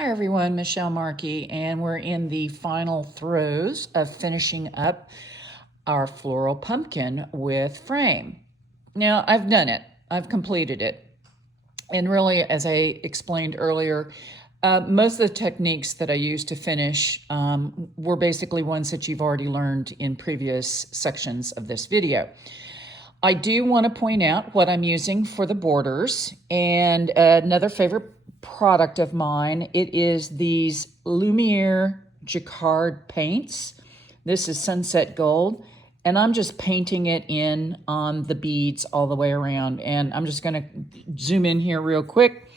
Hi everyone, Michelle Markey, and we're in the final throes of finishing up our floral pumpkin with frame. Now, I've done it. I've completed it. And really, as I explained earlier, most of the techniques that I used to finish were basically ones that you've already learned in previous sections of this video. I do want to point out what I'm using for the borders, and another favorite product of mine, it is these Lumiere Jacquard paints. This is Sunset Gold, and I'm just painting it in on the beads all the way around. And I'm just going to zoom in here real quick.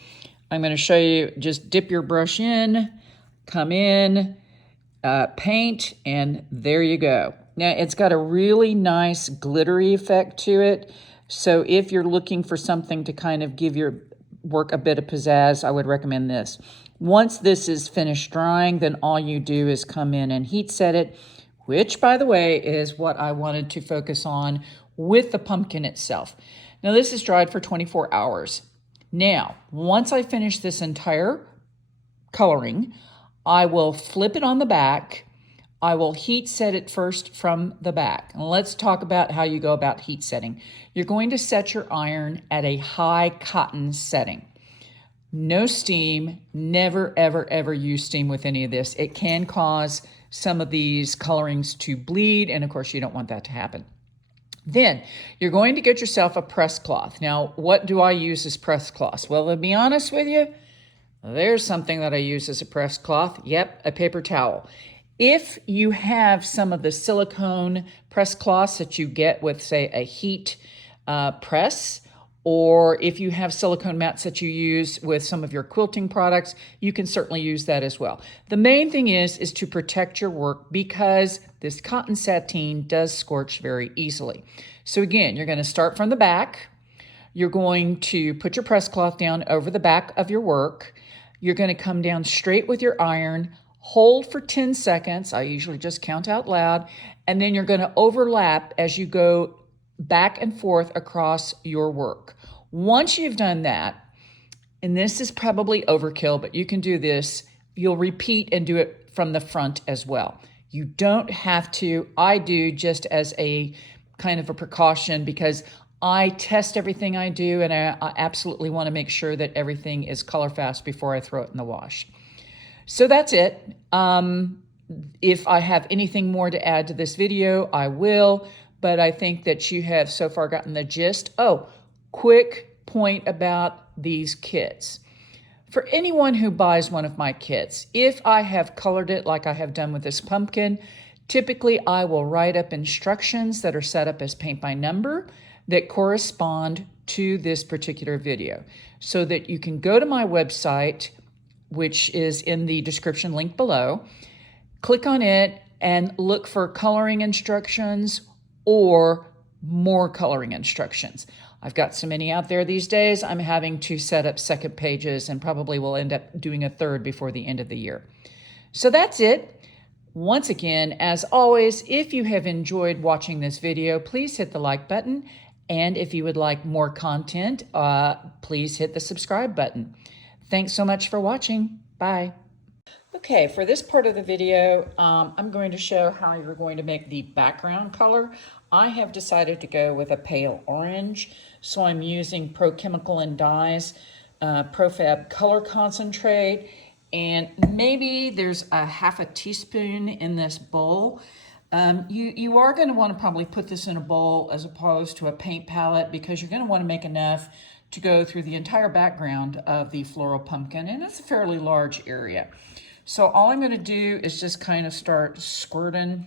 I'm going to show you, just dip your brush in, come in, paint, and there you go. Now, it's got a really nice glittery effect to it. So if you're looking for something to kind of give your work a bit of pizzazz, I would recommend this. Once this is finished drying, then all you do is come in and heat set it, which, by the way, is what I wanted to focus on with the pumpkin itself. Now, this is dried for 24 hours. Now, once I finish this entire coloring, I will flip it on the back. I will heat set it first from the back. And let's talk about how you go about heat setting. You're going to set your iron at a high cotton setting. No steam, never, ever, ever use steam with any of this. It can cause some of these colorings to bleed, and of course you don't want that to happen. Then you're going to get yourself a press cloth. Now, what do I use as press cloth? Well, to be honest with you, there's something that I use as a press cloth. Yep, a paper towel. If you have some of the silicone press cloths that you get with, say, a heat press, or if you have silicone mats that you use with some of your quilting products, you can certainly use that as well. The main thing is to protect your work, because this cotton sateen does scorch very easily. So again, you're going to start from the back. You're going to put your press cloth down over the back of your work. You're going to come down straight with your iron, hold for 10 seconds. I usually just count out loud. And then you're going to overlap as you go back and forth across your work. Once you've done that, and this is probably overkill, but you can do this, you'll repeat and do it from the front as well. You don't have to. I do just as a kind of a precaution, because I test everything I do, and I absolutely want to make sure that everything is color fast before I throw it in the wash. So that's it. If I have anything more to add to this video, I will, but I think that you have so far gotten the gist. Oh, quick point about these kits. For anyone who buys one of my kits, if I have colored it like I have done with this pumpkin, typically I will write up instructions that are set up as paint by number that correspond to this particular video, so that you can go to my website, which is in the description link below, click on it and look for coloring instructions or more coloring instructions. I've got so many out there these days, I'm having to set up second pages, and probably will end up doing a third before the end of the year. So that's it. Once again, as always, if you have enjoyed watching this video, please hit the like button. And if you would like more content, please hit the subscribe button. Thanks so much for watching. Bye. Okay, for this part of the video, I'm going to show how you're going to make the background color. I have decided to go with a pale orange, so I'm using Pro Chemical and Dyes Profab Color Concentrate, and maybe there's a half a teaspoon in this bowl. You are going to want to probably put this in a bowl as opposed to a paint palette, because you're going to want to make enough to go through the entire background of the floral pumpkin, and it's a fairly large area. So all I'm going to do is just kind of start squirting.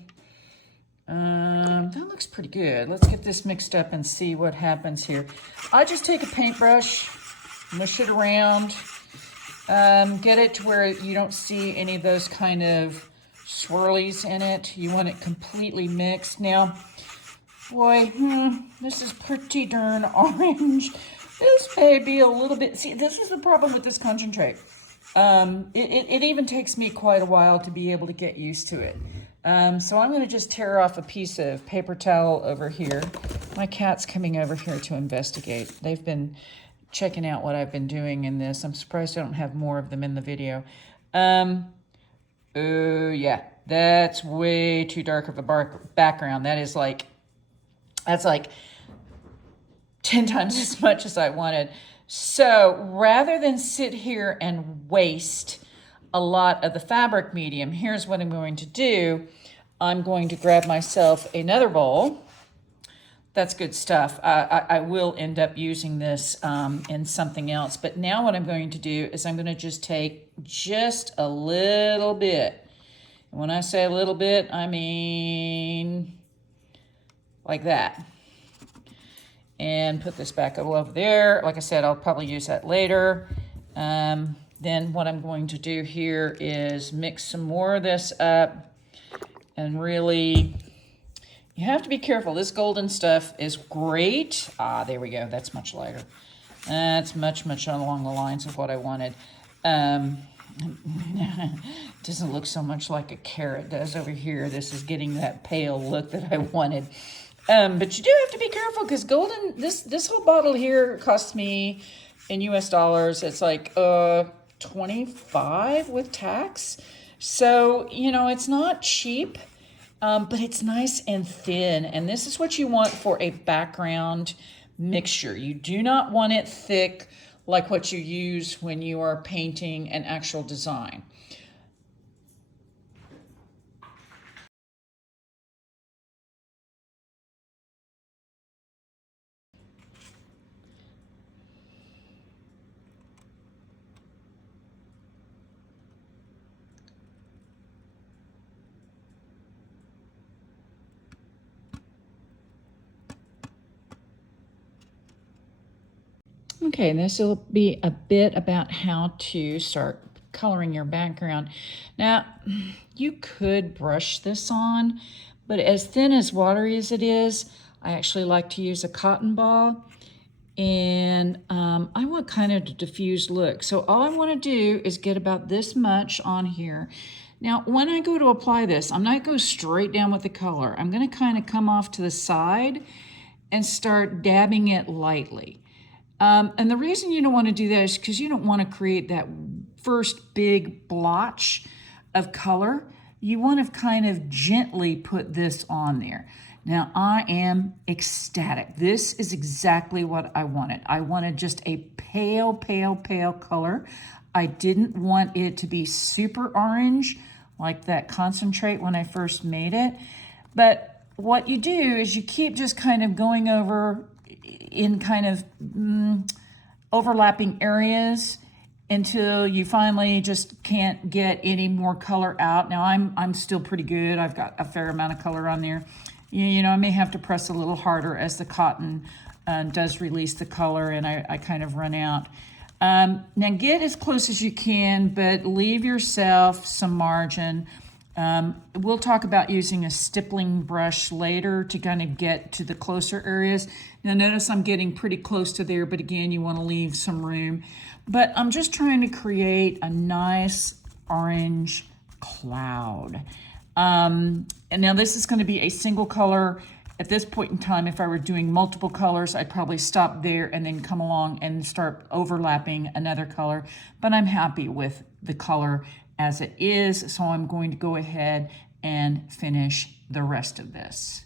That looks pretty good. Let's get this mixed up and see what happens here. I just take a paintbrush, mush it around, get it to where you don't see any of those kind of swirlies in it. You want it completely mixed. Now, boy, this is pretty darn orange. This may be a little bit, see, this is the problem with this concentrate. It even takes me quite a while to be able to get used to it. So I'm going to just tear off a piece of paper towel over here. My cat's coming over here to investigate. They've been checking out what I've been doing in this. I'm surprised I don't have more of them in the video. Oh yeah, that's way too dark of a background. That's like 10 times as much as I wanted. So rather than sit here and waste a lot of the fabric medium, here's what I'm going to do. I'm going to grab myself another bowl. That's good stuff. I will end up using this in something else. But now what I'm going to do is I'm going to just take just a little bit. And when I say a little bit, I mean like that. And put this back over there. Like I said, I'll probably use that later. Then what I'm going to do here is mix some more of this up and really, you have to be careful. This golden stuff is great. Ah, there we go. That's much lighter. That's much along the lines of what I wanted. Doesn't look so much like a carrot does over here. This is getting that pale look that I wanted. But you do have to be careful because golden, this whole bottle here costs me in US dollars, it's like 25 with tax. So, you know, it's not cheap, but it's nice and thin. And this is what you want for a background mixture. You do not want it thick like what you use when you are painting an actual design. Okay, this will be a bit about how to start coloring your background. Now, you could brush this on, but as thin as watery as it is, I actually like to use a cotton ball. And I want kind of a diffused look. So all I want to do is get about this much on here. Now, when I go to apply this, I'm not going to go straight down with the color. I'm going to kind of come off to the side and start dabbing it lightly. And the reason you don't want to do that is because you don't want to create that first big blotch of color. You want to kind of gently put this on there. Now I am ecstatic. This is exactly what I wanted. I wanted just a pale color. I didn't want it to be super orange like that concentrate when I first made it. But what you do is you keep just kind of going over in kind of overlapping areas until you finally just can't get any more color out. Now I'm still pretty good. I've got a fair amount of color on there. You know, I may have to press a little harder as the cotton does release the color and I kind of run out. Now get as close as you can, but leave yourself some margin. We'll talk about using a stippling brush later to kind of get to the closer areas. Now notice I'm getting pretty close to there, but again, you want to leave some room. But I'm just trying to create a nice orange cloud. And now this is going to be a single color. At this point in time, if I were doing multiple colors, I'd probably stop there and then come along and start overlapping another color. But I'm happy with the color as it is, so I'm going to go ahead and finish the rest of this.